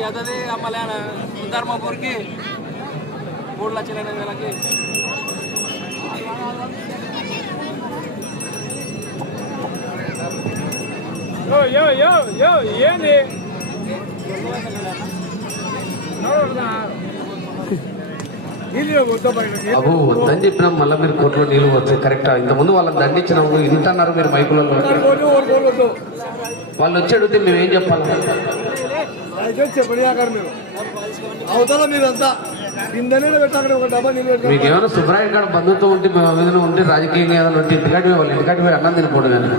చేస్తుంది మళ్ళీ ధర్మపూర్కి మూడు లక్షల ఎనభై వేలకి. యో యో యో యో ఏంది? బాబు వద్దని చెప్పినా. మళ్ళీ మీరు కోర్టులో నీళ్ళు వచ్చాయి కరెక్టా? ఇంతకుముందు వాళ్ళని దండించినాము ఇంటన్నారు మీరు మైకులలో. వాళ్ళు వచ్చి అడిగితే మేము ఏం చెప్పాలి? అవతల మీరంతా మీకు ఏమైనా సుబ్రాయ కాడ బంధుత్వం ఉంటే మేము మీద ఉంటే రాజకీయంగా ఏదైనా ఉంటే ఇంటికాటి వాళ్ళు ఇంటికాటి పోయి అన్నం తినకూడదు కానీ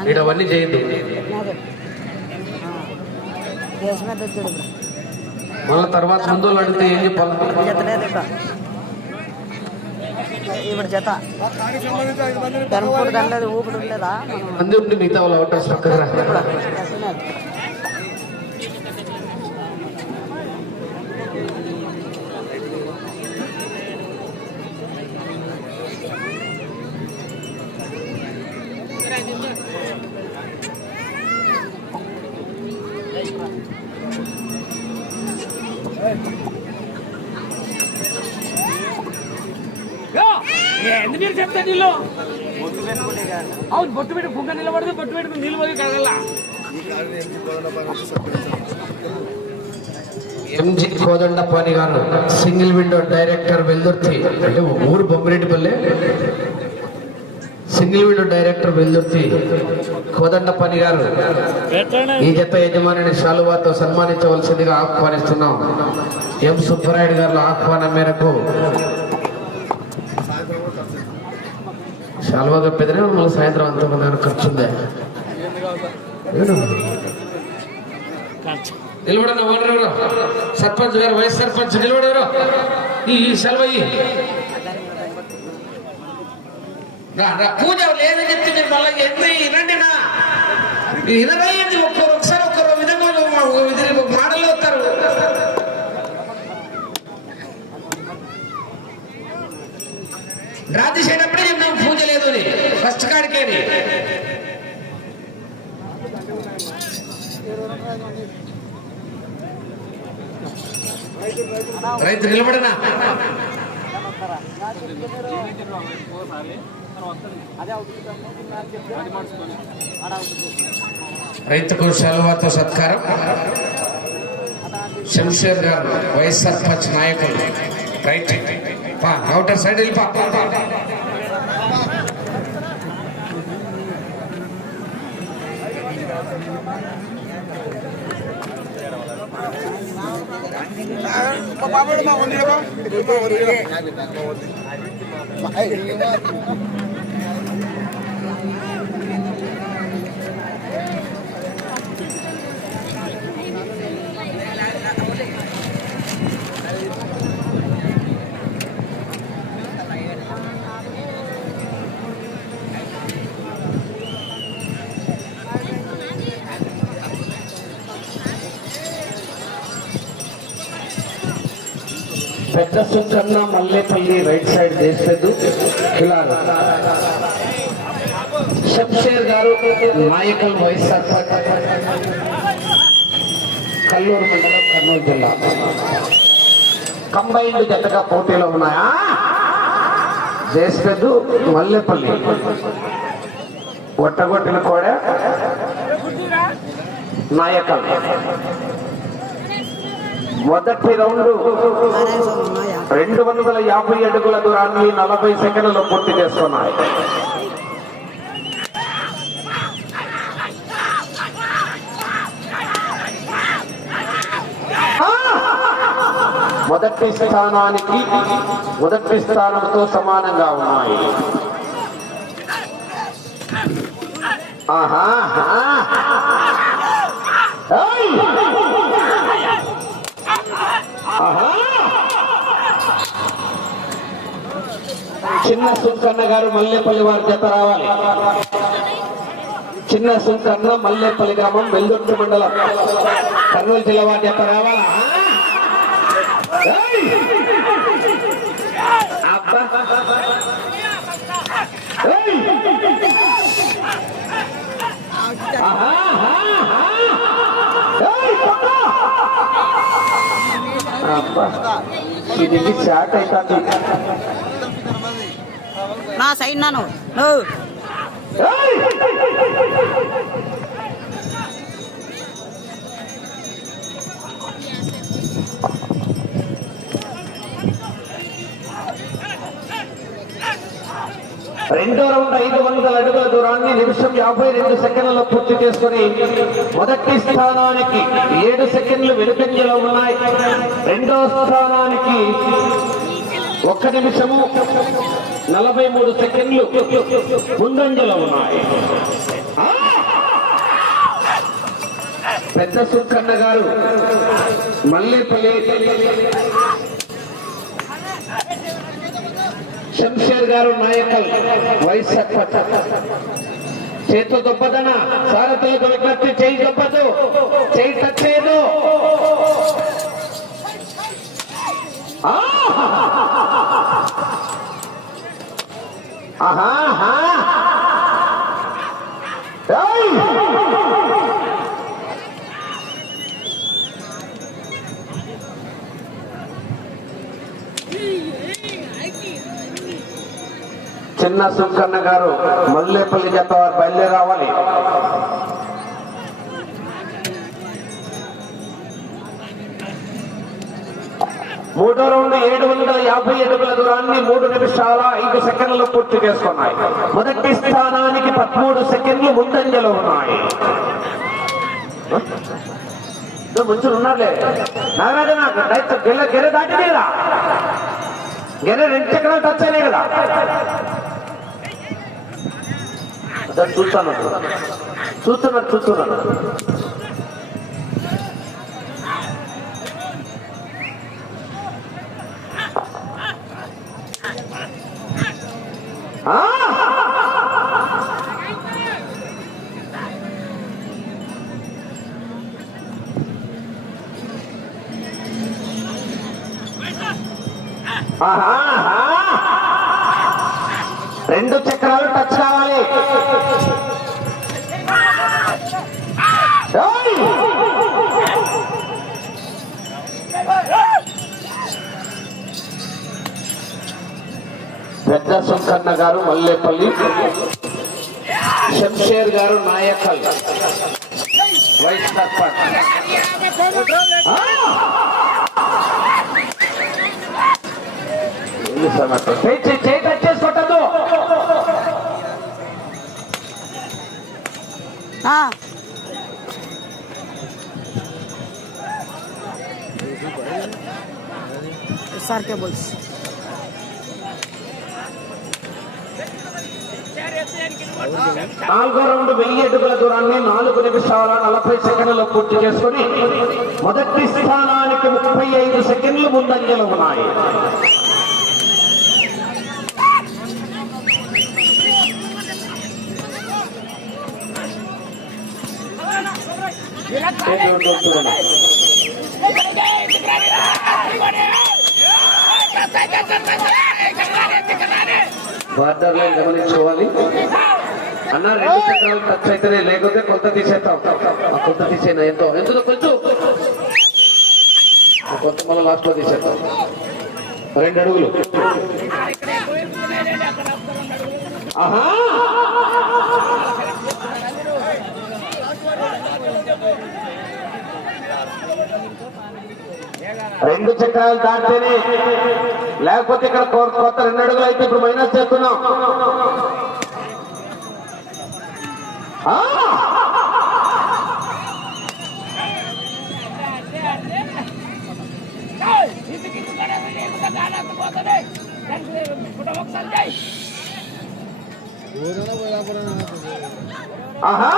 ఇక్కడ అవన్నీ వచ్చాడు. మళ్ళీ తర్వాత ముందు వాళ్ళు అడిగితే ఏం చెప్పాలి? ఇప్పుడు జత. పెరంపూడి దానిలేదు ఊపిడి ఉండలేదా ఉంటే మిగతా వాళ్ళు. ఏంది మీరు చెప్తా నీళ్ళు అవును బొట్టు పెట్టి నిలబడితే బొట్టు పెట్టుకుని నీళ్ళు పోయి కడగల. ఎంజి కోదండపాణి గారు సింగిల్ విండో డైరెక్టర్ వెల్దుర్తి అంటే ఊరు Bommireddipalle. Single window director Veldurthi Kodandapani గారు ఈ జత యజమానిని శాలువాతో సన్మానించవలసిందిగా ఆహ్వానిస్తున్నాం. ఎం సుబ్బరాయుడు గారి ఆహ్వానం మేరకు శాలువా కప్పేదనే మళ్ళీ సాయంత్రం అంతా మన ఖర్చు ఉందే నిలబడన ఓనర్ సర్పంచ్ గారు వైస్ సర్పంచ్ నిలబడరు ఈ సెలవు ఇయ్యి. పూజ లేదని చెప్తే మీరు మళ్ళీ ఎందుకు వినండి నా. వినరాయండి ఫస్ట్ రైతు నిలబడనా? రైతుకు సెలవుతో సత్కారం. శంషేర్ గారు వైఎస్ సర్పంచ్ నాయకులు. రైట్. అవుటర్ సైడ్ వెళ్ళి பாப்பா வந்துடுப்பா வந்துடுப்பா పెద్ద సుంకన్న మల్లేపల్లి రైట్ సైడ్ చేసేది. కిలారు శంషేర్ గారు నాయకల్ వైఎస్ఆర్ కల్లూరు మండలం కర్నూలు జిల్లా. కంబైన్డ్ జతగా పోటీలో ఉన్నాయా? చేసేదు మల్లెపల్లి. ఒట్టగొట్టిన కూడా. నాయకల్ మొదటి రౌండ్. రెండు వందల యాభై అడుగుల దూరాన్ని నలభై సెకండ్లలో పూర్తి చేస్తున్నాయి. మొదటి స్థానానికి మొదటి స్థానంతో సమానంగా ఉన్నాయి. ఆహా ఆహా. చిన్న సుంకన్న గారు మల్లెపల్లి వారి చేత రావాలి. చిన్న సుంకన్న మల్లెపల్లి గ్రామం వెల్దుర్తి మండలం. కర్నూలు జిల్లా వారి చేత రావాలా? ఇది చాట్ అవుతుంది. నా సైడ్ నువ్వు రెండో రౌండ్ ఐదు వందల అడుగుల దూరాన్ని నిమిషం యాభై రెండు సెకండ్లలో పూర్తి చేసుకుని మొదటి స్థానానికి ఏడు సెకండ్లు వెనుకంజలో ఉన్నాయి. రెండో స్థానానికి ఒక్క నిమిషము నలభై మూడు సెకండ్లు ముందంజలో ఉన్నాయి. పెద్ద సుక్కన్న గారు మల్లేపల్లి శంషేర్ గారు నాయకల్ వైసప్ప. సర్పంచ్ చేతితో దొబ్బదన సారథులు దొరికినట్టు చేయి దొబ్బదు చేయి తచ్చేదు ఆహా! చిన్న సుంకన్న గారు మల్లేపల్లి జత వారు బయలుదేరి మూడో రౌండ్ ఏడు వందల యాభై అడుగుల దూరాన్ని మూడు నిమిషాల ఐదు సెకండ్లు పూర్తి చేసుకున్నాయి. మొదటి స్థానానికి పదమూడు సెకండ్లు ముందంజలో ఉన్నాయి. ముంచులు ఉన్నారులే. నాగరాజు నాకు రైతు గెల గెల దాటినేదా గెల రెండు చక్రాలు టచ్ అయినాయి కదా. చూస్తాను. చూస్తున్నాను చూస్తున్నాను రెండు చక్రాలు టచ్ కావాలి. పెద్ద సుంకన్న గారు మల్లేపల్లి శంషేర్ గారు నాయకల్ వైస్ సర్పంచ్. చేయి నాలుగో రౌండ్ వెయ్యి అడుగుల దూరాన్ని నాలుగు నిమిషాల నలభై సెకండ్లలో పూర్తి చేసుకుని మొదటి స్థానానికి ముప్పై ఐదు సెకండ్లు ముందంజలు ఉన్నాయి. బార్డర్ లైన్ గమనించుకోవాలి. అన్న రెండు చక్రాలు టచ్ అయితేనే లేకపోతే కొంత తీసేస్తాం. ఆ కొంత తీసేనా ఎంతో. ఎంతో కొంచెం కొంత మళ్ళీ లాస్ట్లో తీసేస్తాం. రెండు అడుగులు. ఆహా! రెండు చక్రాలు దాటితేనే లేకపోతే ఇక్కడ కొత్త రెండు అడుగులు అయితే ఇప్పుడు మైనస్ చేస్తున్నాం. ఆహా!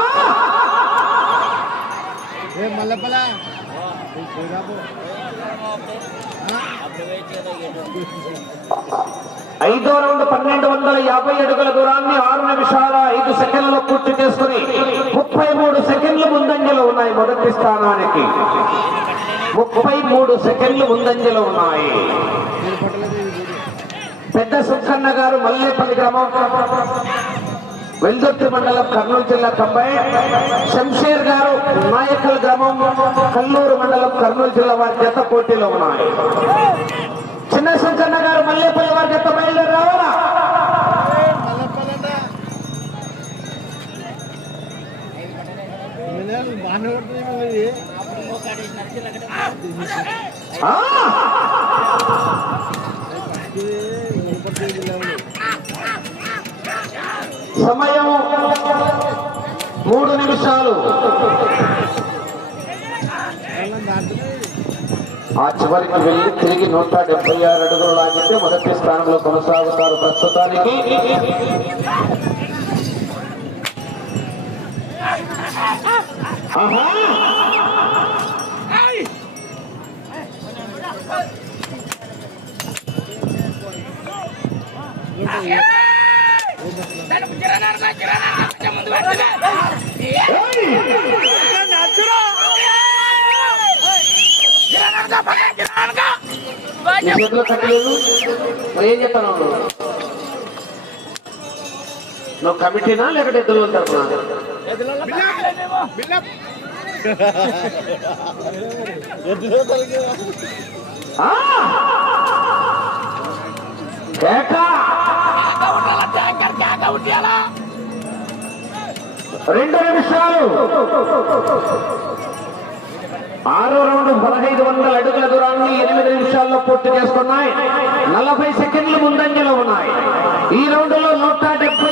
ఐదో రౌండ్ పన్నెండు వందల యాభై అడుగుల దూరాన్ని ఆరు నిమిషాల ఐదు సెకండ్లలో పూర్తి చేసుకుని ముప్పై మూడు సెకండ్లు ముందంజలో ఉన్నాయి మొదటి స్థానానికి. ముప్పై మూడు సెకండ్లు ముందంజలో ఉన్నాయి. పెద్ద సుక్కన్న గారు మల్లేపల్లి గ్రామం. వెల్దుర్తి మండలం కర్నూలు జిల్లా తొంభై. శంషేర్ గారు నాయకుల గ్రామం కల్లూరు మండలం కర్నూలు జిల్లా వారి జత పోటీలో ఉన్నాయి. చిన్న శంకన్న గారు మల్లేపల్లి వారి జత బయలుదేరి రావాలా? ఆ! సమయం మూడు నిమిషాలు. ఆ చివరికి వెళ్ళి తిరిగి నూట డెబ్బై ఆరు అడుగులు లాగితే మొదటి స్థానంలో కొనసాగుతారు ప్రస్తుతానికి. ఆహా! నీ చేతిలో కట్టలేదు మరి ఏం చెప్తాను నువ్వు? కమిటీనా లేకపోతే ఎద్దులు తరపున ఆ! రెండు నిమిషాలు. ఆరో రౌండ్ పదహైదు వందల అడుగుల దూరాన్ని ఎనిమిది నిమిషాల్లో పూర్తి చేసుకున్నాయి. నలభై సెకండ్లు ముందంజలో ఉన్నాయి. ఈ రౌండ్లో నూట డెబ్బై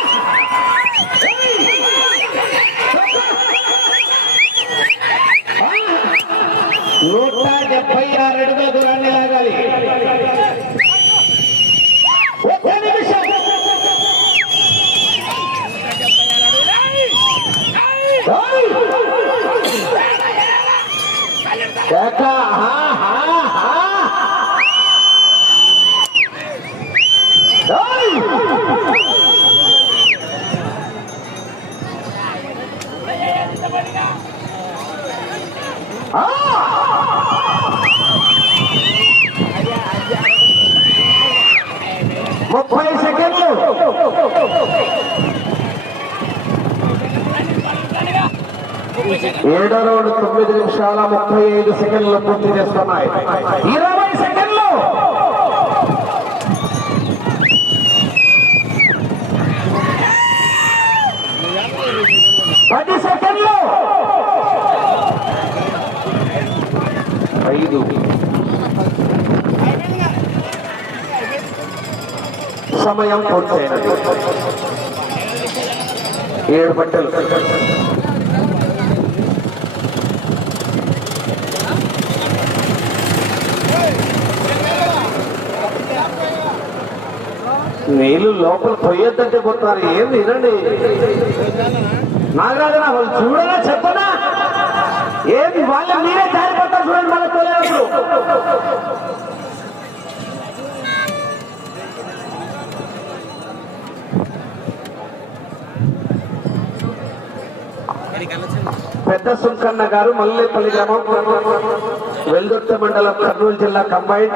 నూట డెబ్బై ఆరు అడుగుల దూరాన్ని లాగాలి. ఒక్క నిమిషం. ముప్పై సెకండ్లు. ఏడో రౌండ్ తొమ్మిది నిమిషాల ముప్పై ఐదు సెకండ్లు పూర్తి చేస్తున్నాయి. ఇరవై సెకండ్లు. పది సెకండ్లు. ఐదు. సమయం పూర్తయినది. ఏడు పట్టెలు నీళ్ళు లోపల పోయేద్దంటే పోతున్నారు. ఏం వినండి. నాగరాజన వాళ్ళు చూడరా చెప్పనా? ఏమి వాళ్ళ మీరే జారిపోతారు చూడండి మళ్ళీ తోలేనప్పుడు పెద్ద సుంకన్న గారు మల్లెపల్లి గ్రామం వెల్దుర్తి మండలం కర్నూలు జిల్లా కంబైన్.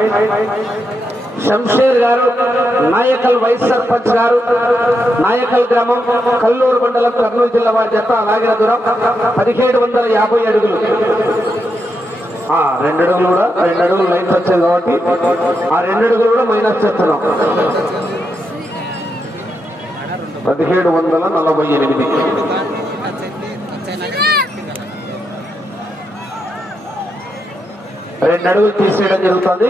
శంషేర్ గారు నాయకల్ వైస్ సర్పంచ్ గారు నాయకల్ గ్రామం కల్లూరు మండలం కర్నూలు జిల్లా వారి జత లాగిన దూరం పదిహేడు వందల యాభై అడుగులు. ఆ రెండు అడుగులు కూడా రెండు అడుగులు లైన్స్ వచ్చాయి కాబట్టి ఆ రెండు అడుగులు కూడా మైనస్ చేస్తున్నాం. పదిహేడు వందల నలభై ఎనిమిది. రెండు అడుగులు తీసేయడం జరుగుతుంది.